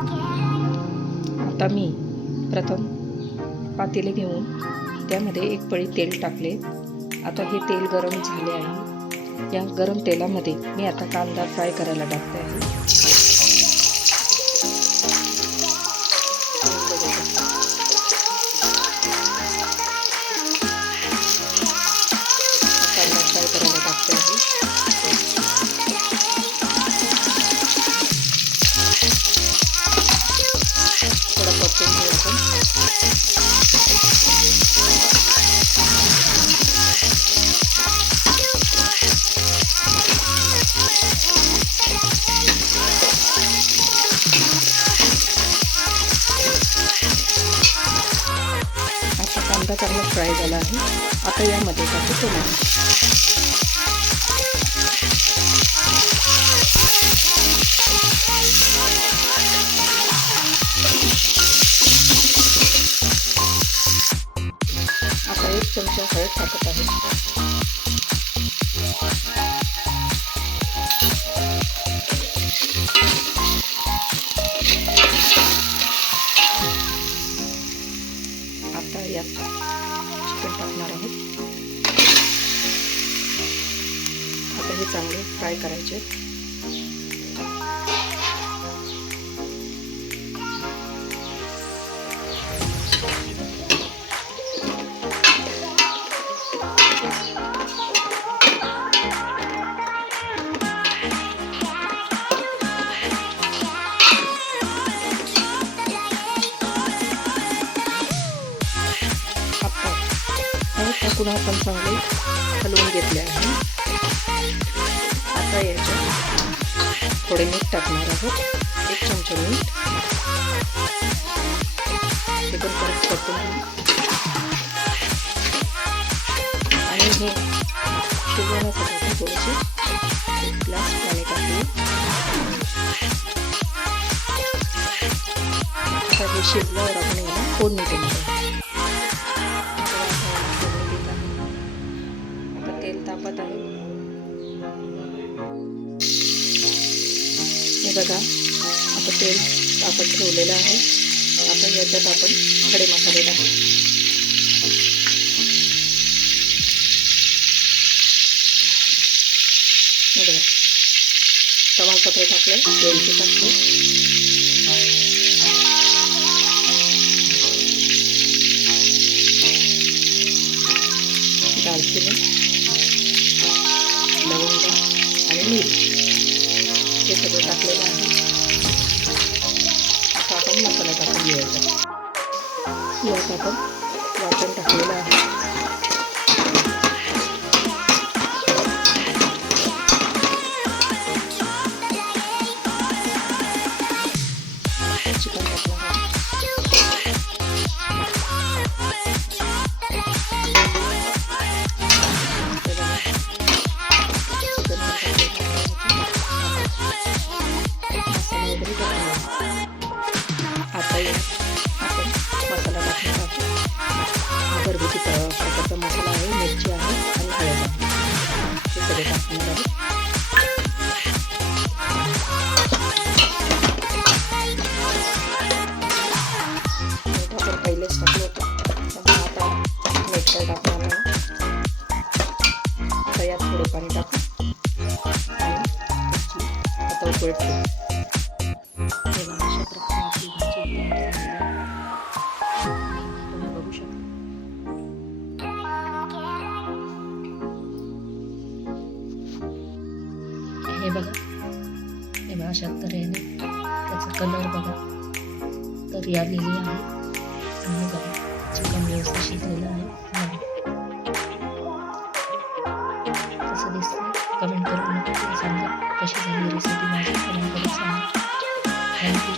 आता मी प्रथम पातेले घेऊन त्यामध्ये एक पळी तेल टाकले. आता हे तेल गरम झाले आहे. या गरम तेलामध्ये मी आता कांदा फ्राय करायला टाकते आहे. कांदा फ्राय करायला टाकते आहे. थोडा परतून घेऊ आपण. आता कांदा चांगला फ्राय झाला आहे. आता यामध्ये टाकू टोमॅटो. आता 1 चमचा हळद टाकत आहे. आता यात चिकन टाकणार आहोत. आता हे चांगले फ्राय करायचे. टाकून आपण चांगले हलवून घेतले आहे. आता याच्यात थोडे मीठ टाकणार आहोत. 1 चमचा मीठ. हे पण परत परतून घेऊ. आणि हे शिजवण्यासाठी थोडेसे 1 ग्लास पाणी टाकू. आता हे शिजल्यावर आपण याला फोडणी देणार आहोत. तेल तापत आहे. हे बघा, आता तेल तापत ठेवलेलं आहे. आता याच्यात आपण खडे मसाले टाकू. हे बघा, तमालपत्र टाकलं, वेलची टाकलं, दालचिनी, लवंग आणि मिरी हे सगळं टाकलेलं आहे. आता आपण मसाला टाकून घ्यायचा. यात आपण वाटण टाकलेलं आहे. चिकन टाकलं आहे. आता आपण मसाला टाकणार आहोत. घरगुती प्रकारचा मसाला आहे. मिरची आहे आणि हळद आहे. हे सगळे टाकणार आहोत. आपण पहिलेच टाकलं होतं, त्यामुळे आता मिरच्या टाकणार आहे. आता यात थोडं पाणी टाकू आणि आता उकळत ठेवू. हे बघा, अशा तऱ्हेने त्याचा कलर बघा तरी आलेली आहे. आणि बघा, चिकन व्यवस्थित शिजलेलं आहे. कसं दिसतं कमेंट करून नक्की सांगा. कशी झाली रेसिपी माझी कमेंट करून सांगा. थँक्यू.